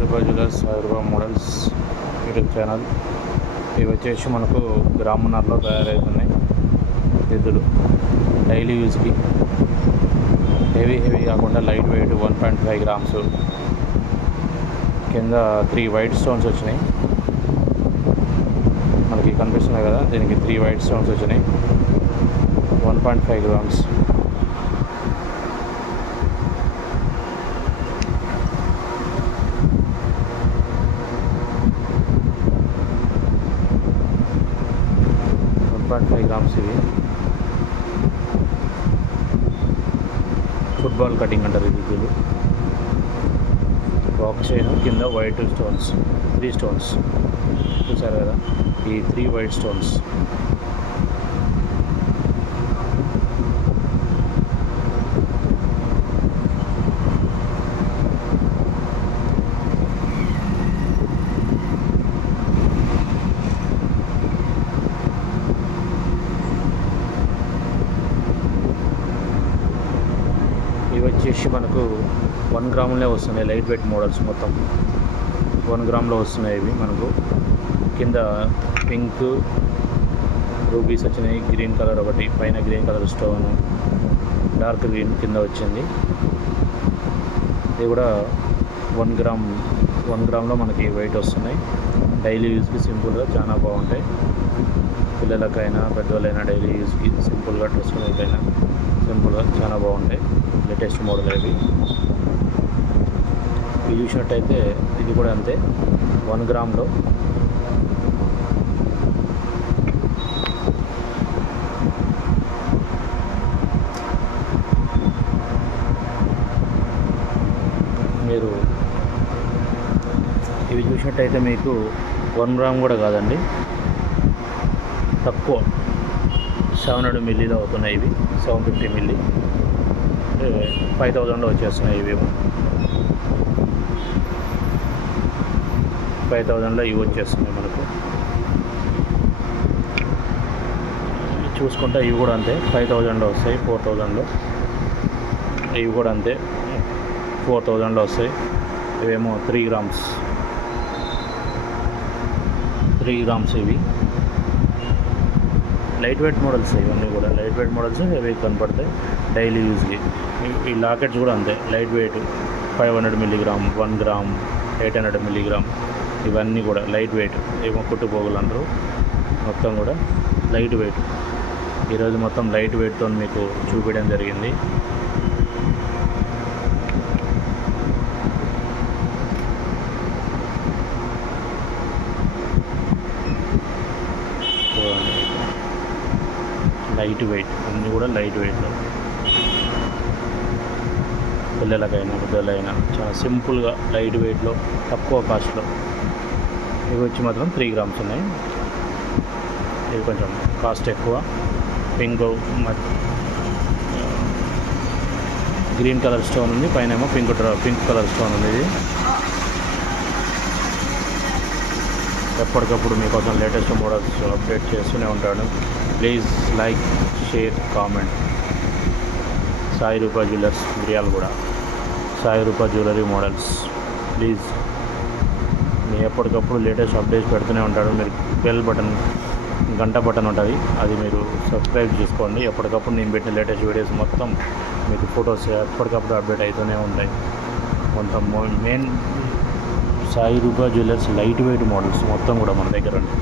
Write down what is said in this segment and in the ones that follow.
Saibaba jewellers models YouTube channel. ఇవి వచ్చేసి మనకు గ్రామనర్లో తయారవుతున్నాయి. ఎద్దులు. డైలీ యూజ్కి హెవీ హెవీ కాకుండా light weight one point five grams కింద త్రీ వైట్ స్టోన్స్ వచ్చినాయి. మనకి కనిపిస్తున్నాయి కదా దీనికి త్రీ వైట్ స్టోన్స్ వచ్చినాయి. One point five grams one point five grams ఇవి ఫుట్బాల్ కటింగ్ అంటారు ఇది వీళ్ళు. రాక్ చైన్ కింద వైట్ స్టోన్స్ త్రీ స్టోన్స్ చూసారు కదా? ఈ త్రీ వైట్ స్టోన్స్ ఇవి వచ్చేసి మనకు వన్ గ్రాములే వస్తున్నాయి లైట్ వెయిట్ మోడల్స్ మొత్తం. వన్ గ్రామ్లో వస్తున్నాయి ఇవి మనకు. కింద పింక్ రూబీస్ వచ్చినాయి గ్రీన్ కలర్ ఒకటి పైన green colour stone dark green కింద వచ్చింది. ఇది కూడా వన్ గ్రామ్ వన్ గ్రామ్లో మనకి వెయిట్ వస్తున్నాయి. డైలీ యూస్కి సింపుల్గా చాలా బాగుంటాయి. పిల్లలకైనా పెద్దవాళ్ళైనా డైలీ యూజ్కి సింపుల్గా డ్రెస్ అయినా చాలా బాగుంటాయి. లేటెస్ట్ మోడల్ అవి. ఇవి చూసినట్టయితే ఇది కూడా అంతే. వన్ గ్రామ్లో మీరు ఇవి చూసినట్టయితే మీకు వన్ గ్రామ్ కూడా కాదండి. తక్కువ. సెవెన్ హండ్రెడ్ మిల్లీలో అవుతున్నాయి ఇవి. Seven fifty milli. ఫైవ్ థౌజండ్లో వచ్చేస్తున్నాయి ఇవి. ఫైవ్ థౌజండ్లో ఇవి వచ్చేస్తున్నాయి మనకు. చూసుకుంటే ఇవి కూడా అంతే. ఫైవ్ థౌజండ్లో వస్తాయి ఫోర్ థౌజండ్లో. ఇవి కూడా అంతే. ఫోర్ థౌజండ్లో వస్తాయి. ఇవేమో త్రీ గ్రామ్స్. త్రీ గ్రామ్స్ ఇవి. లైట్ వెయిట్ మోడల్స్ ఇవన్నీ కూడా. లైట్ వెయిట్ మోడల్స్ హెవీ కనపడతాయి డైలీ యూజ్కి. ఈ- లాకెట్స్ కూడా అంతే. Light weight five hundred milligram one gram eight hundred milligram ఇవన్నీ కూడా లైట్ వెయిట్. ఏమో కుట్టుపోగులు అంటారు మొత్తం కూడా లైట్ వెయిట్. ఈరోజు మొత్తం లైట్ వెయిట్తో మీకు చూపించడం జరిగింది చూడండి లైట్ వెయిట్. అన్నీ కూడా లైట్ వెయిట్లో పిల్లలకైనా పెద్దలైనా చాలా సింపుల్గా లైట్ వెయిట్లో తక్కువ కాస్ట్లో. ఇవి వచ్చి మాత్రం త్రీ గ్రామ్స్ ఉన్నాయి. ఇవి కొంచెం కాస్ట్ ఎక్కువ. పింక్ గ్రీన్ కలర్ స్టోన్ ఉంది. పైన ఏమో పింక్ పింక్ కలర్ స్టోన్ ఉంది ఇది. ఎప్పటికప్పుడు మీకోసం లేటెస్ట్ మోడల్స్ అప్డేట్ చేస్తూనే ఉంటాడు please like share comment. Sai Rupa jewellers మిరియాలు కూడా Sai Rupa jewellery models. Please. మీ ఎప్పటికప్పుడు లేటెస్ట్ అప్డేట్స్ పెడుతూనే ఉంటాడు మీరు బెల్ బటన్ గంట బటన్ ఉంటుంది. అది మీరు సబ్స్క్రైబ్ చేసుకోండి. ఎప్పటికప్పుడు నేను పెట్టిన లేటెస్ట్ వీడియోస్ మొత్తం మీకు ఫొటోస్ ఎప్పటికప్పుడు అప్డేట్ అవుతూనే ఉంటాయి. కొంత main Sai Rupa jewellers light weight models మొత్తం కూడా మన దగ్గర ఉంది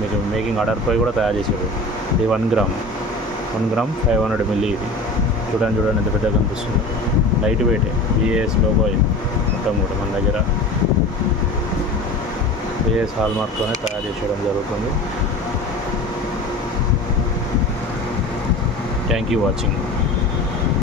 మీరు మేకింగ్ ఆర్డర్పై కూడా తయారు చేసేవి ఇది one gram. One gram five hundred milli ఇది. చూడండి చూడండి ఎంత పెద్దగా కనిపిస్తుంది. Light weight. బిఏఎస్ లోగో ఇది. మొత్తం కూడా మన దగ్గర. బిఏఎస్ హాల్ మార్క్తోనే తయారు చేసేయడం జరుగుతుంది. Thank you watching